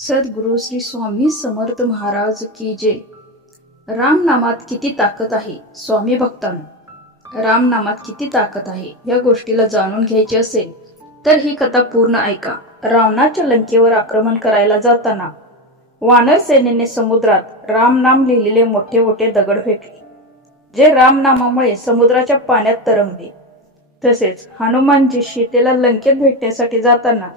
सद्गुरु श्री स्वामी समर्थ महाराज की जय। राम नामात किती ताकद आहे स्वामी भक्तांनो, राम नामात किती ताकद आहे या गोष्टीला जाणून घ्यायची असेल तर ही कथा पूर्ण ऐका। रावणाच्या लंकेवर आक्रमण करायला जाताना वानर सेनेने समुद्रात राम नाम लिहिलेले मोठे मोठे दगड फेकले, जे राम नामामुळे समुद्राच्या पाण्यात तरंगले। तसेच हनुमानजी सीतेला लंकेत भेटण्यासाठी जाताना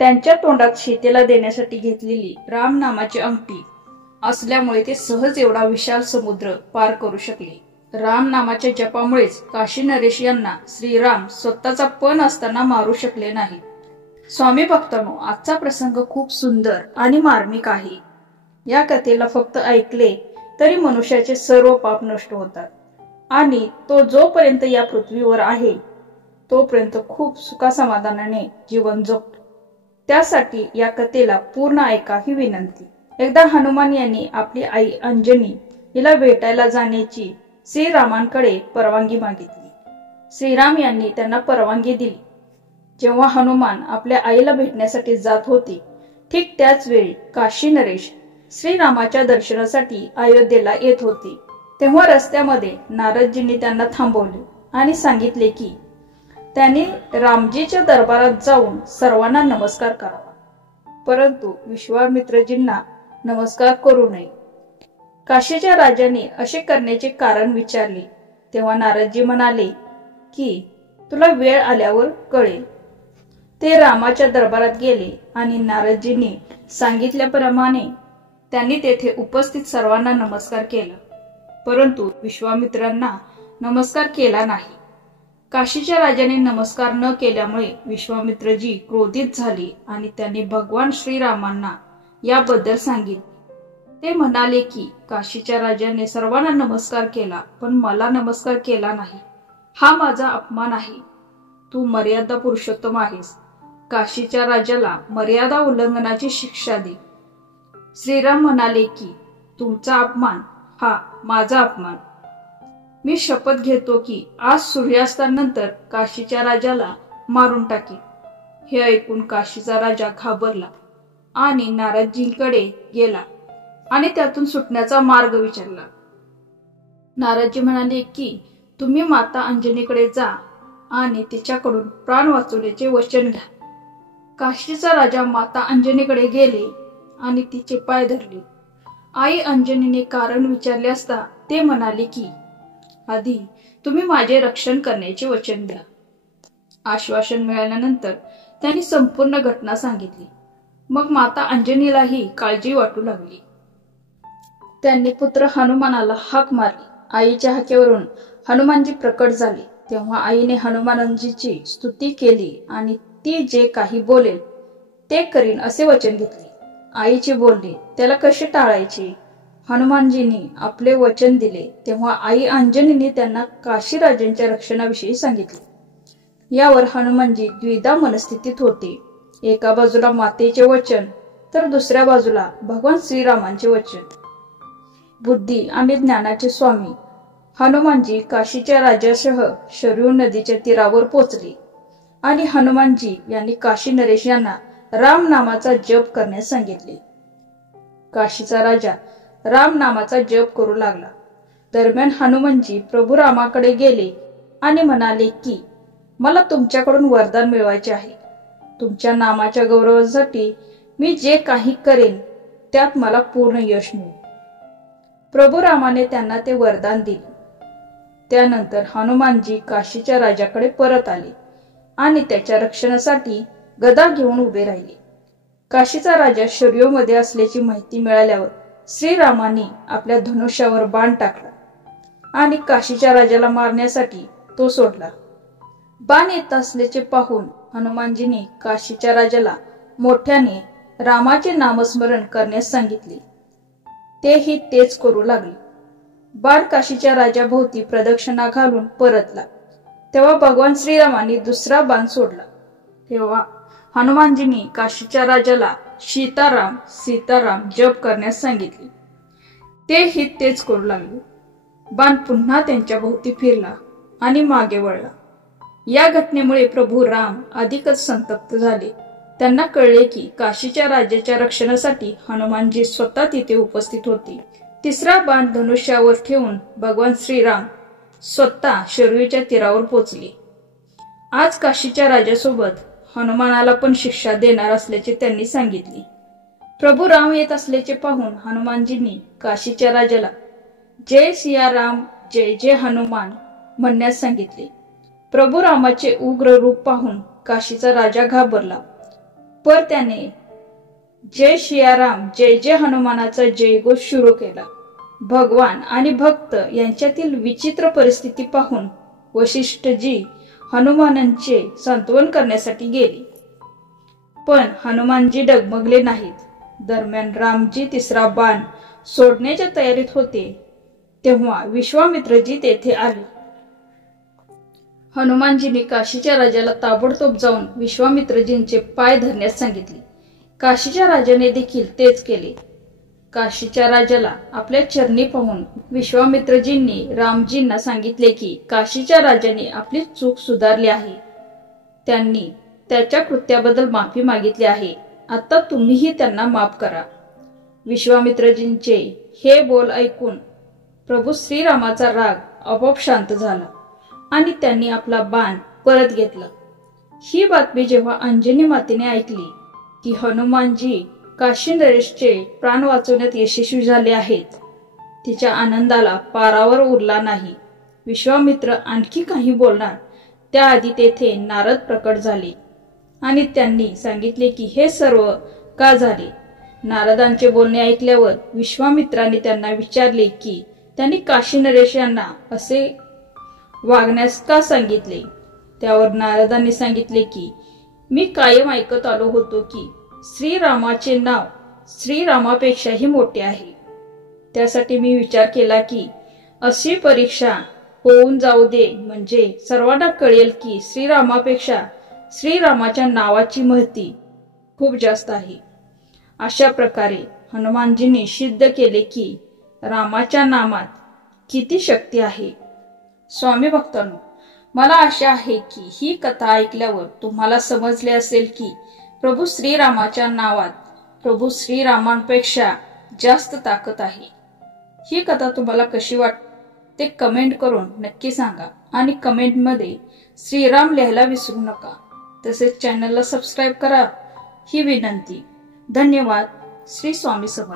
त्यांच्या तोंडात सीतेला देण्यासाठी घेतलेली राम नामाची अंगठी असल्यामुळे ते सहज एवढा विशाल समुद्र पार करू शकले। राम नामाच्या जपामुळेच काशी नरेश यांना श्रीराम स्वतःचा पण असताना मारू शकले नाही। स्वामी भक्तांनो, आजचा प्रसंग खूप सुंदर आणि मार्मिक आहे। या कथेला फक्त ऐकले तरी मनुष्याचे सर्व पाप नष्ट होतात आणि तो जोपर्यंत या पृथ्वीवर आहे तोपर्यंत खूप सुखासमाधानाने जीवन जगतो। त्यासाठी या कथेला पूर्ण ऐका ही विनंती। एकदा हनुमान यांनी आपली आई अंजनी हिला भेटायला जाण्याची श्रीरामांकडे परवानगी मागितली। श्रीराम यांनी त्यांना परवानगी दिली। जेव्हा हनुमान आपल्या आईला भेटण्यासाठी जात होते ठीक त्याच वेळी काशी नरेश श्रीरामाच्या दर्शनासाठी अयोध्येला येत होते। तेव्हा रस्त्यामध्ये नारदजींनी त्यांना थांबवले आणि सांगितले की त्यांनी रामजीच्या दरबारात जाऊन सर्वांना नमस्कार करावा, परंतु विश्वामित्रजींना नमस्कार करू नये। काशीच्या राजाने असे करण्याचे कारण विचारले तेव्हा नारदजी म्हणाले की तुला वेळ आल्यावर कळेल। ते रामाच्या दरबारात गेले आणि नारदजींनी सांगितल्याप्रमाणे त्यांनी तेथे उपस्थित सर्वांना नमस्कार केला, परंतु विश्वामित्रांना नमस्कार केला नाही। काशीच्या राजाने नमस्कार न केल्यामुळे विश्वामित्रजी क्रोधित झाले आणि त्यांनी भगवान श्रीरामांना याबद्दल सांगितले। ते म्हणाले की काशीच्या राजाने सर्वांना नमस्कार केला पण मला नमस्कार केला नाही, हा माझा अपमान आहे। तू मर्यादा पुरुषोत्तम आहेस, काशीच्या राजाला मर्यादा उल्लंघनाची शिक्षा दे। श्रीराम म्हणाले की तुमचा अपमान हा माझा अपमान। मी शपथ घेतो की आज सूर्यास्तानंतर काशीच्या राजाला मारून टाकेन। हे ऐकून काशीचा राजा घाबरला आणि नारदजींकडे गेला आणि त्यातून सुटण्याचा मार्ग विचारला। नारदजी म्हणाले की तुम्ही माता अंजनीकडे जा आणि तिच्याकडून प्राण वाचवण्याचे वचन घ्या। काशीचा राजा माता अंजनीकडे गेले आणि तिचे पाय धरले। आई अंजनीने कारण विचारले असता ते म्हणाले की आधी तुम्ही माझे रक्षण करण्याचे वचन द्या। आश्वासन मिळाल्यानंतर त्यांनी संपूर्ण घटना सांगितली। मग माता अंजनीलाही काळजी वाटू लागली। त्यांनी पुत्र हनुमानाला हाक मारली। आईच्या हाकेवरून हनुमानजी प्रकट झाले। तेव्हा आईने हनुमानजीची स्तुती केली आणि ती जे काही बोलेल ते करीन असे वचन घेतले। आईचे बोलणे त्याला कसे टाळायचे? हनुमानजींनी आपले वचन दिले तेव्हा आई अंजनीने त्यांना काशीराजांच्या रक्षणाविषयी सांगितले। यावर हनुमानजी द्विधा मनस्थितीत होते। एका बाजूला मातेचे वचन तर दुसऱ्या बाजूला भगवान श्रीरामांचे वचन। बुद्धी आणि ज्ञानाचे स्वामी हनुमानजी काशीच्या राजासह शरयू नदीच्या तीरावर पोचले आणि हनुमानजी यांनी काशी नरेश यांना राम नामाचा जप करण्यास सांगितले। काशीचा राजा राम नामाचा जप करू लागला। दरम्यान हनुमानजी प्रभू रामाकडे गेले आणि म्हणाले की मला तुमच्याकडून वरदान मिळवायचे आहे। तुमच्या नामाच्या गौरवासाठी मी जे काही करेन त्यात मला पूर्ण यश मिळेल। प्रभू रामाने त्यांना ते वरदान दिले। त्यानंतर हनुमानजी काशीच्या राजाकडे परत आले आणि त्याच्या रक्षणासाठी गदा घेऊन उभे राहिले। काशीचा राजा शरयूमध्ये असल्याची माहिती मिळाल्यावर श्रीरामांनी आपल्या धनुष्यावर बाण टाकला आणि काशीच्या राजाला मारण्यासाठी तो सोडला। बाण येत असल्याचे पाहून हनुमानजींनी काशीच्या राजाला मोठ्याने रामाचे नामस्मरण करण्यास सांगितले। तेही तेच करू लागले। बाण काशीच्या राजाभोवती प्रदक्षिणा घालून परतला तेव्हा भगवान श्रीरामांनी दुसरा बाण सोडला। तेव्हा हनुमानजींनी काशीच्या राजाला सीताराम सीताराम जप करण्यास सांगितले। तेही तेच करू लागले। बाण पुन्हा त्यांच्या भोवती फिरला आणि मागे वळला। या घटनेमुळे प्रभू राम अधिकच संतप्त झाले त्यांना कळले की काशीच्या राज्याच्या रक्षणासाठी हनुमानजी स्वतः तिथे उपस्थित होते. तिसरा बाण धनुष्यावर ठेवून भगवान श्रीराम स्वतः शरयूच्या तीरावर पोचले. आज काशीच्या राजासोबत हनुमानाला पण शिक्षा देणार असल्याचे त्यांनी सांगितले. प्रभू राम येत असल्याचे पाहून हनुमानजींनी काशीच्या राजाला जय सिया राम जय जय हनुमान म्हणण्यास सांगितले. प्रभू रामाचे उग्र रूप पाहून काशीचा राजा घाबरला, पण त्याने जय सियाराम जय जय हनुमानाचा जयघोष सुरू केला. भगवान आणि भक्त यांच्यातील विचित्र परिस्थिती पाहून वशिष्ठजी हनुमानांचे सांत्वन करण्यासाठी गेले, पण हनुमानजी डगमगले नाहीत. दरम्यान रामजी तिसरा बाण सोडण्याच्या तयारीत होते तेव्हा विश्वामित्रजी तेथे आले. हनुमानजींनी काशीच्या राजाला ताबडतोब जाऊन विश्वामित्रजींचे पाय धरण्यास सांगितले. काशीच्या राजाने देखील तेच केले. काशीच्या राजाला आपल्या चरणी पाहून विश्वामित्रजींनी रामजींना सांगितले की काशीच्या राजाने आपली चूक सुधारली आहे. त्यांनी त्याच्या कृत्याबद्दल माफी मागितली आहे. आता तुम्हीही त्यांना माफ करा. विश्वामित्रजींचे हे बोल ऐकून प्रभू श्रीरामाचा राग आपोआप शांत झाला आणि त्यांनी आपला बाण परत घेतला. ही बातमी जेव्हा अंजनी मातेने ऐकली की हनुमानजी काशी नरेशचे प्राण वाचवण्यात यशस्वी झाले आहेत, तिच्या आनंदाला पारावर उरला नाही. विश्वामित्र आणखी काही बोलणार त्याआधी तेथे नारद प्रकट झाले आणि त्यांनी सांगितले की हे सर्व का झाले. नारदांचे बोलणे ऐकल्यावर विश्वामित्रांनी त्यांना विचारले की त्यांनी काशी नरेश यांना असे वागण्यास का सांगितले. त्यावर नारदांनी सांगितले की मी कायम ऐकत आलो होतो की श्रीरामाचे नाव श्रीरामापेक्षाही मोठे आहे. त्यासाठी मी विचार केला की अशी परीक्षा होऊन जाऊ दे, म्हणजे सर्वांना कळेल की श्रीरामापेक्षा श्रीरामाच्या नावाची महती खूप जास्त आहे. अशा प्रकारे हनुमानजींनी सिद्ध केले की रामाच्या नामात किती शक्ती आहे. स्वामी भक्तांनो, मला आशा आहे की ही कथा ऐकल्यावर तुम्हाला समजले असेल की प्रभू श्रीरामाच्या नावात प्रभू श्रीरामांपेक्षा जास्त ताकद आहे. ही कथा तुम्हाला कशी वाटते ते कमेंट करून नक्की सांगा आणि कमेंटमध्ये श्रीराम लिहायला विसरू नका. तसेच चॅनलला सबस्क्राईब करा ही विनंती. धन्यवाद. श्री स्वामी समर्थ.